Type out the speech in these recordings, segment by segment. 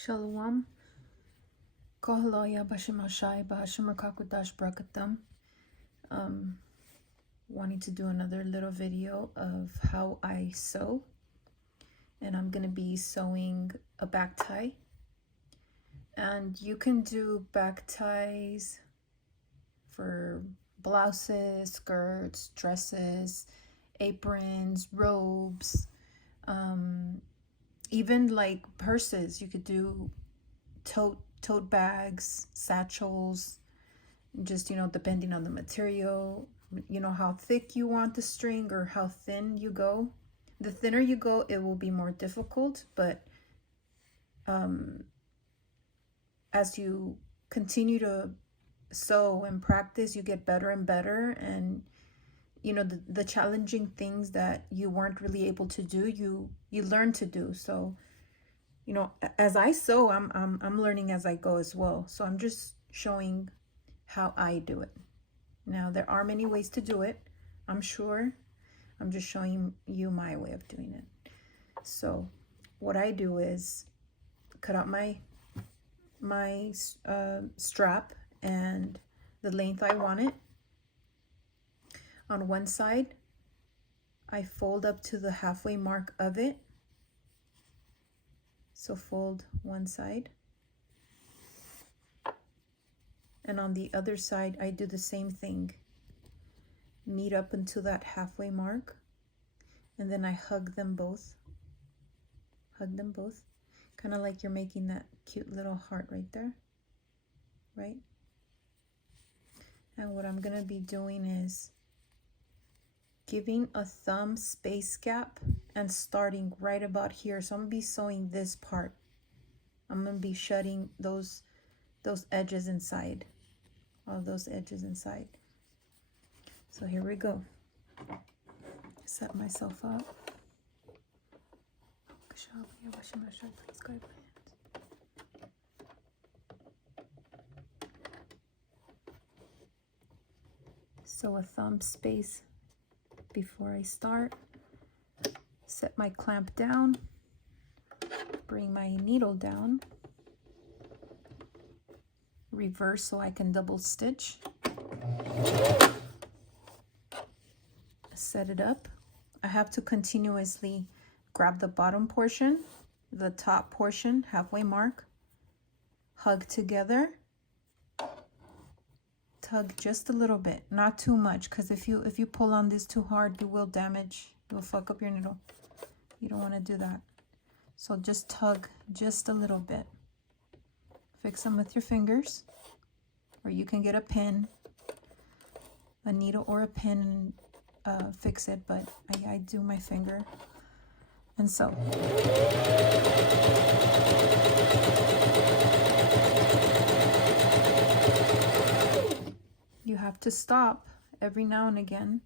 Shalom. Kohalaya Bashim Hashai Bahashim Rakakudash Brakatam. Wanting to do another little video of how I sew. And I'm going to be sewing a back tie. And you can do back ties for blouses, skirts, dresses, aprons, robes, even like purses. You could do tote bags, satchels, just, depending on the material, how thick you want the string or how thin you go. The thinner you go, it will be more difficult, but as you continue to sew and practice, you get better and better. And the challenging things that you weren't really able to do, you learn to do. So as I sew, I'm learning as I go as well. So I'm just showing how I do it. Now there are many ways to do it, I'm sure. I'm just showing you my way of doing it. So what I do is cut out my strap and the length I want it. On one side, I fold up to the halfway mark of it. So fold one side. And on the other side, I do the same thing. Meet up until that halfway mark. And then I hug them both. Hug them both. Kind of like you're making that cute little heart right there. Right? And what I'm going to be doing is giving a thumb space gap and starting right about here. So I'm going to be sewing this part. I'm going to be shutting those edges inside. All those edges inside. So here we go. Set myself up. So a thumb space before I start. Set my clamp down. Bring my needle down. Reverse so I can double stitch. Set it up. I have to continuously grab the bottom portion, the top portion, halfway mark, hug together, tug just a little bit, not too much, because if you pull on this too hard, you will fuck up your needle. You don't want to do that. So just tug just a little bit. Fix them with your fingers, or you can get a pin, a needle or a pin, and fix it, but I do my finger. And so you have to stop every now and again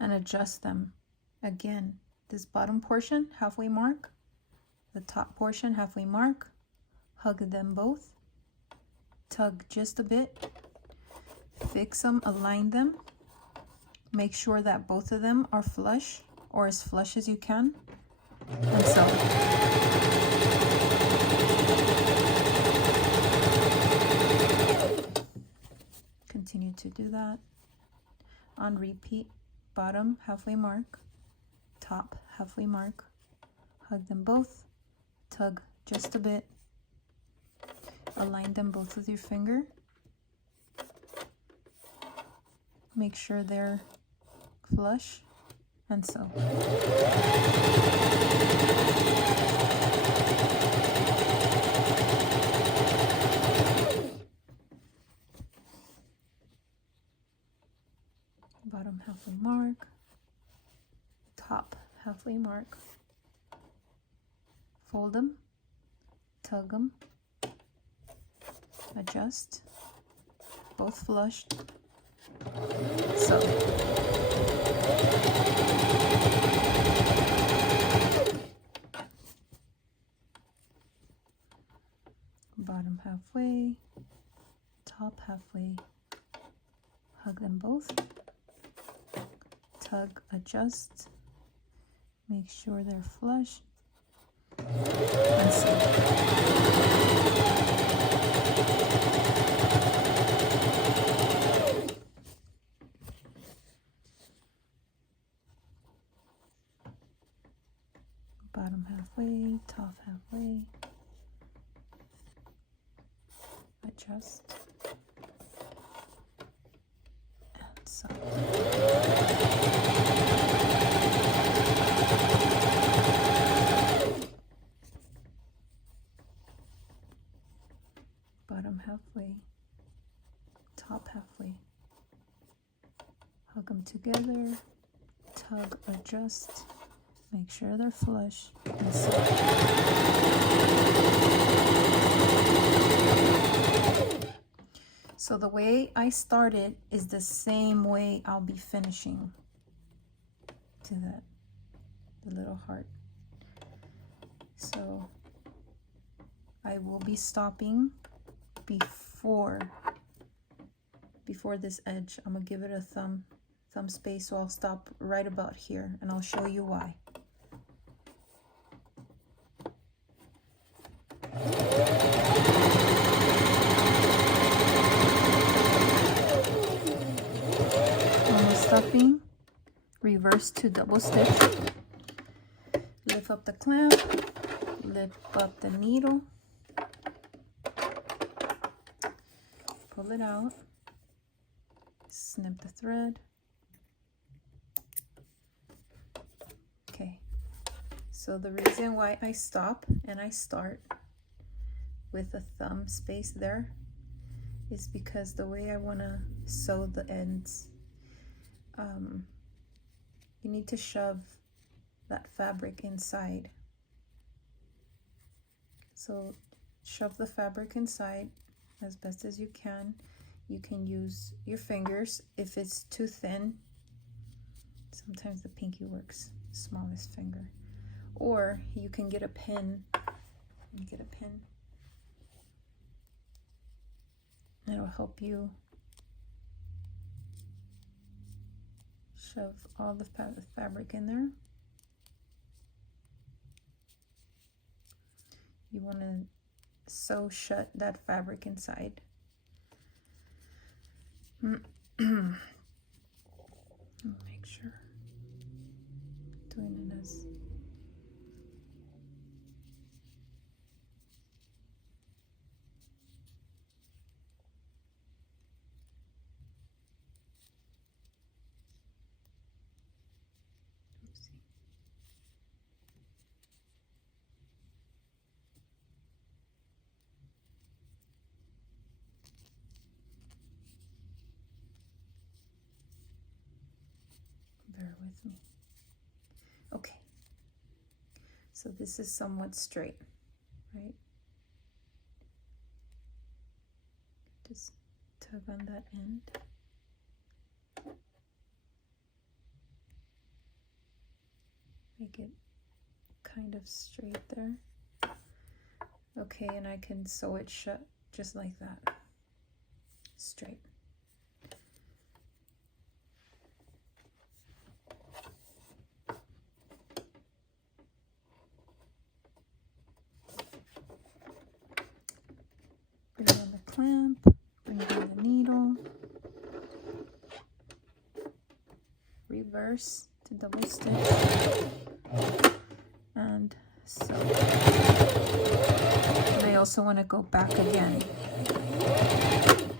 and adjust them. Again, this bottom portion, halfway mark, the top portion, halfway mark, hug them both, tug just a bit, fix them, align them, make sure that both of them are flush, or as flush as you can, and so continue to do that. On repeat, bottom halfway mark, top halfway mark, hug them both, tug just a bit, align them both with your finger, make sure they're flush, and so. Bottom halfway mark, top halfway mark, fold them, tug them, adjust, both flushed. So bottom halfway, top halfway, hug them both, tug, adjust, make sure they're flush, and sew. Bottom halfway, top halfway, adjust, and sew. Bottom halfway, top halfway, hug them together, tug, adjust, make sure they're flush, and sew. So the way I started is the same way I'll be finishing to that, the little heart. So I will be stopping before this edge. I'm gonna give it a thumb space, so I'll stop right about here, and I'll show you why. Almost stopping, reverse to double stitch, lift up the clamp, lift up the needle, pull it out, snip the thread. Okay, so the reason why I stop and I start with a thumb space there is because the way I want to sew the ends, you need to shove that fabric inside. So shove the fabric inside as best as you can. You can use your fingers if it's too thin. Sometimes the pinky works, smallest finger. Or you can get a pin. It'll help you shove all the fabric in there. You want to sew shut that fabric inside. Make sure doing it as bear with me. Okay, so this is somewhat straight, right? Just tug on that end. Make it kind of straight there. Okay, and I can sew it shut just like that, straight. Bring down the clamp, bring down the needle, reverse to double stitch, and sew. And I also want to go back again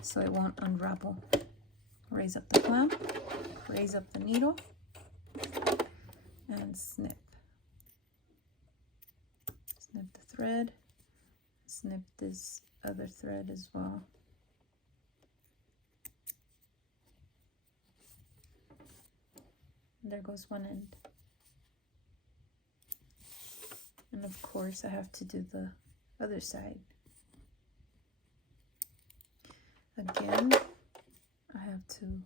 so it won't unravel. Raise up the clamp, raise up the needle, and snip. Snip the thread, snip this other thread as well. There goes one end. And of course I have to do the other side. Again, I have to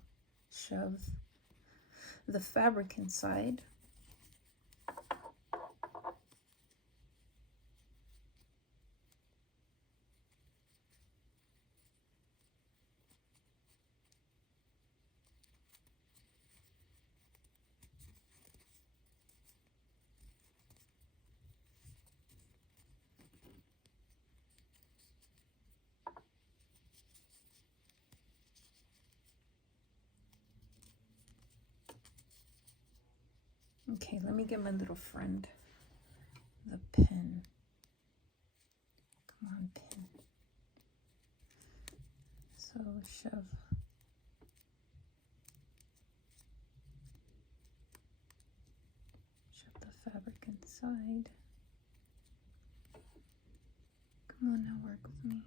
shove the fabric inside. Okay, let me get my little friend the pen. Come on, pen. So shove the fabric inside. Come on now, work with me.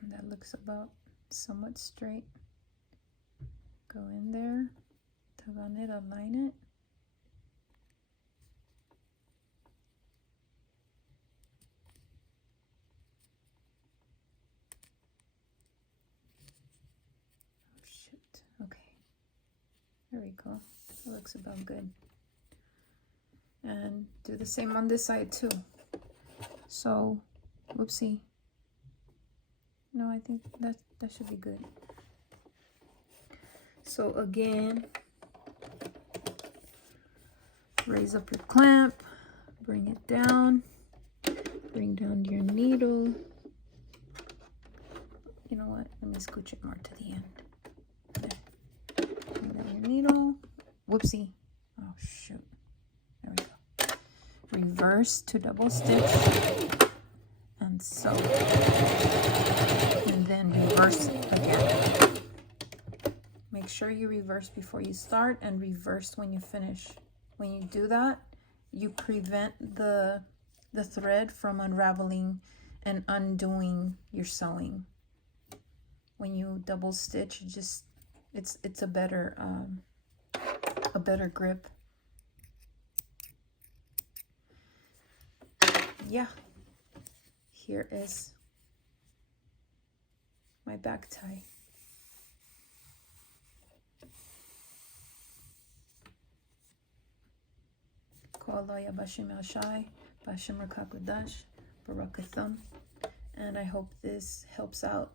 And that looks about somewhat straight. Go in there, tug on it, align it. Oh shoot, okay. There we go, that looks about good. And do the same on this side too. So, whoopsie. No, I think that should be good. So again, raise up your clamp, bring it down, bring down your needle. You know what? Let me scooch it more to the end. There. Bring down your needle. Whoopsie. Oh shoot. There we go. Reverse to double stitch and sew. And then reverse again. Make sure you reverse before you start and reverse when you finish. When you do that, you prevent the thread from unraveling and undoing your sewing. When you double stitch, it's a better grip. Yeah, here is my back tie. Ko'alaya Bashim El Shai, Bashim Rakakudash, Barakathum. And I hope this helps out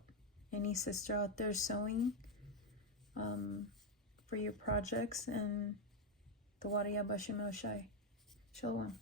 any sister out there sewing for your projects. And the Wariya Bashim El Shai. Shalom.